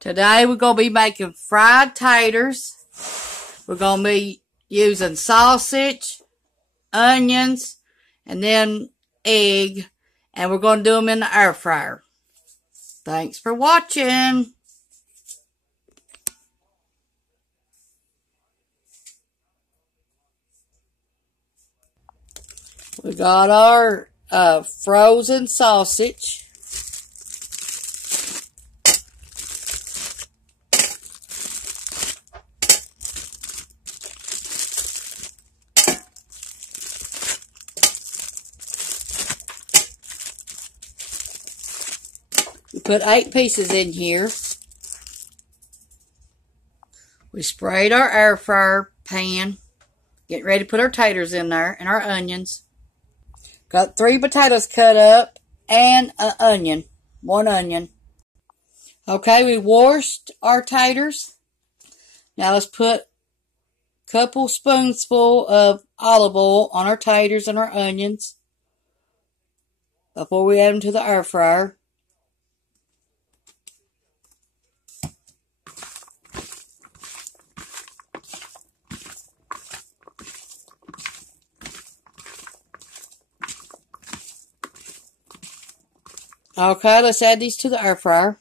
Today we're going to be making fried taters. We're going to be using sausage, onions, and then egg. And we're going to do them in the air fryer. Thanks for watching. We got our frozen sausage. We put 8 pieces in here. We sprayed our air fryer pan. Getting ready to put our taters in there and our onions. Got 3 potatoes cut up and an onion. 1 onion. Okay, we washed our taters. Now let's put a couple spoonsful of olive oil on our taters and our onions before we add them to the air fryer. Okay, let's add these to the air fryer.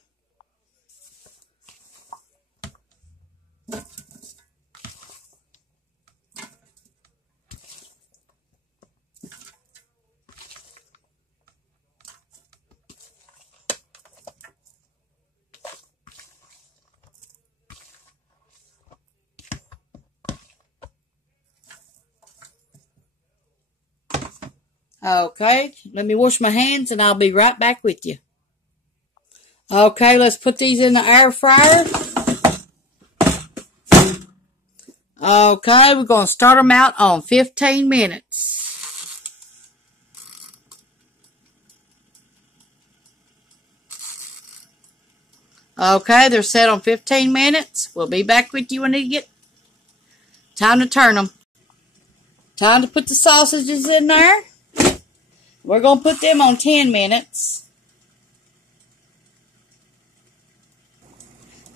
Okay, let me wash my hands and I'll be right back with you. Okay, let's put these in the air fryer. Okay, we're going to start them out on 15 minutes. Okay, they're set on 15 minutes. We'll be back with you when they get time to turn them. Time to put the sausages in there. We're going to put them on 10 minutes.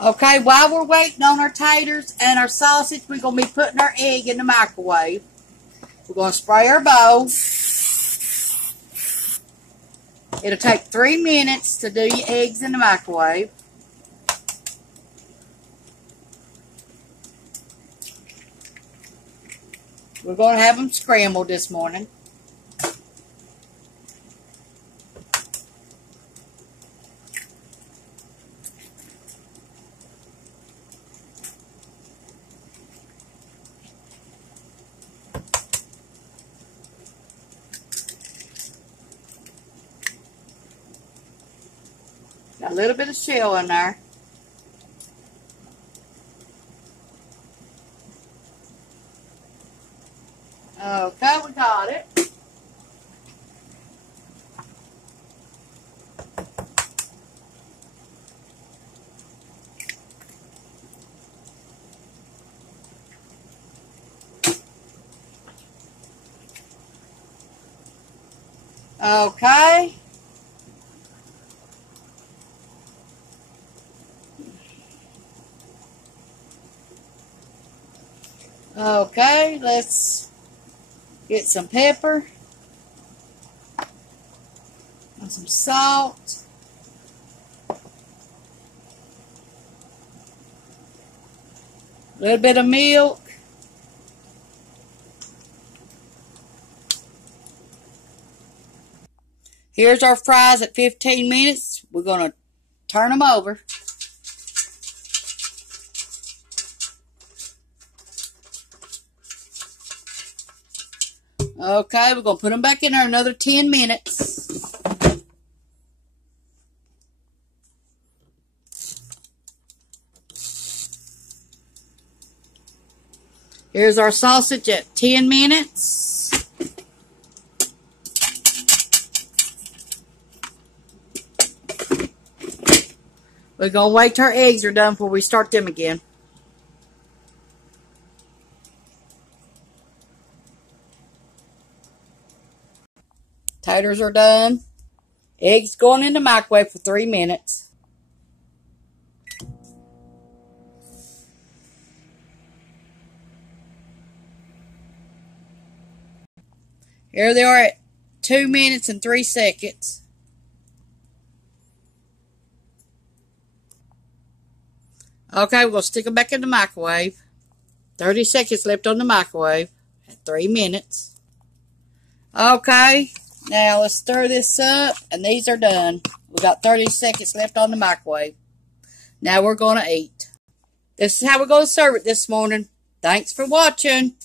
Okay, while we're waiting on our taters and our sausage, we're going to be putting our egg in the microwave. We're going to spray our bowl. It'll take 3 minutes to do your eggs in the microwave. We're going to have them scrambled this morning. Got a little bit of shell in there. Okay, we got it. Okay. Okay, let's get some pepper and some salt. A little bit of milk. Here's our fries at 15 minutes. We're going to turn them over. Okay, we're going to put them back in there another 10 minutes. Here's our sausage at 10 minutes. We're going to wait till our eggs are done before we start them again. Taters are done. Eggs going in the microwave for 3 minutes. Here they are at 2 minutes and 3 seconds. Okay, we're going to stick them back in the microwave. 30 seconds left on the microwave at 3 minutes. Okay, now let's stir this up, and these are done. We got 30 seconds left on the microwave. Now we're going to eat. This is how we're going to serve it this morning. Thanks for watching.